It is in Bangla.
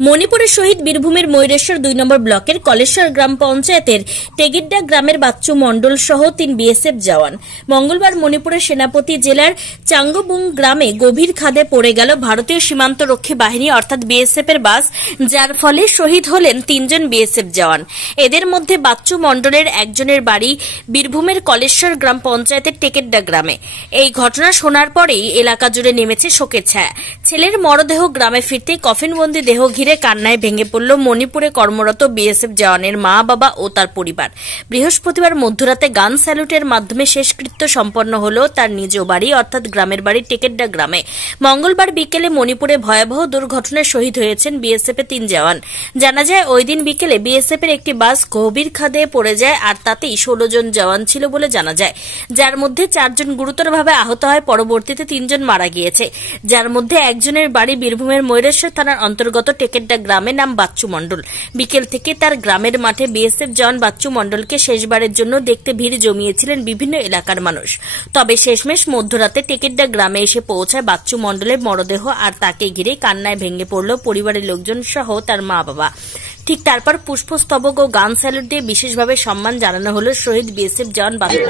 মণিপুরের শহীদ বীরভূমের ময়ূরেশ্বর ২ নম্বর ব্লকের কলেশ্বর গ্রাম পঞ্চায়েতের টেগিড্ডা গ্রামের বাচ্চু মণ্ডল সহ ৩ বিএসএফ জওয়ান মঙ্গলবার মণিপুরের সেনাপতি জেলার চাঙ্গবুং গ্রামে গভীর খাদে পড়ে গেল ভারতীয় সীমান্তরক্ষী বাহিনী অর্থাৎ বিএসএফ এর বাস, যার ফলে শহীদ হলেন ৩ জন বিএসএফ জওয়ান। এদের মধ্যে বাচ্চু মণ্ডলের একজনের বাড়ি বীরভূমের কলেশ্বর গ্রাম পঞ্চায়েতের টেগিড্ডা গ্রামে। এই ঘটনা শোনার পরেই এলাকা জুড়ে নেমেছে শোকের ছায়া। ছেলের মরদেহ গ্রামে ফিরতেই কফিনবন্দি দেহ ঘিরে কান্নায় ভেঙে পড়ল মণিপুরে কর্মরত বিএসএফ জওয়ানের মা, বাবা ও তার পরিবার। বৃহস্পতিবার মধ্যরাতে গান স্যালুটের মাধ্যমে শেষকৃত্য সম্পন্ন হল তার নিজ বাড়ি অর্থাৎ গ্রামের বাড়ি টেগিড্ডা গ্রামে। মঙ্গলবার বিকেলে মণিপুরে ভয়াবহ দুর্ঘটনায় শহীদ হয়েছেন বিএসএফ এর ৩ জওয়ান। জানা যায় ওই দিন বিকেলে বিএসএফ এর একটি বাস গভীর খাদে পড়ে যায় আর তাতেই ১৬ জন জওয়ান ছিল বলে জানা যায়, যার মধ্যে ৪ জন গুরুতরভাবে আহত হয়। পরবর্তীতে ৩ জন মারা গিয়েছে, যার মধ্যে একজনের বাড়ি বীরভূমের ময়ূরেশ্বর থানার অন্তর্গত টেগিড্ডা গ্রামে, নাম বাচ্চু মণ্ডল। বিকেল থেকে তার গ্রামের মাঠে বিএসএফ জওয়ান বাচ্চু মণ্ডলকে শেষবারের জন্য দেখতে ভিড় জমিয়েছিলেন বিভিন্ন এলাকার মানুষ। তবে শেষমেশ মধ্যরাতে টেগিড্ডা গ্রামে এসে পৌঁছায় বাচ্চু মণ্ডলের মরদেহ আর তাকে ঘিরে কান্নায় ভেঙে পড়ল পরিবারের লোকজন সহ তার মা, বাবা। ঠিক তারপর পুষ্পস্তবক ও গান স্যালুট দিয়ে বিশেষভাবে সম্মান জানানো হল শহীদ বিএসএফ জওয়ান বাচ্চু।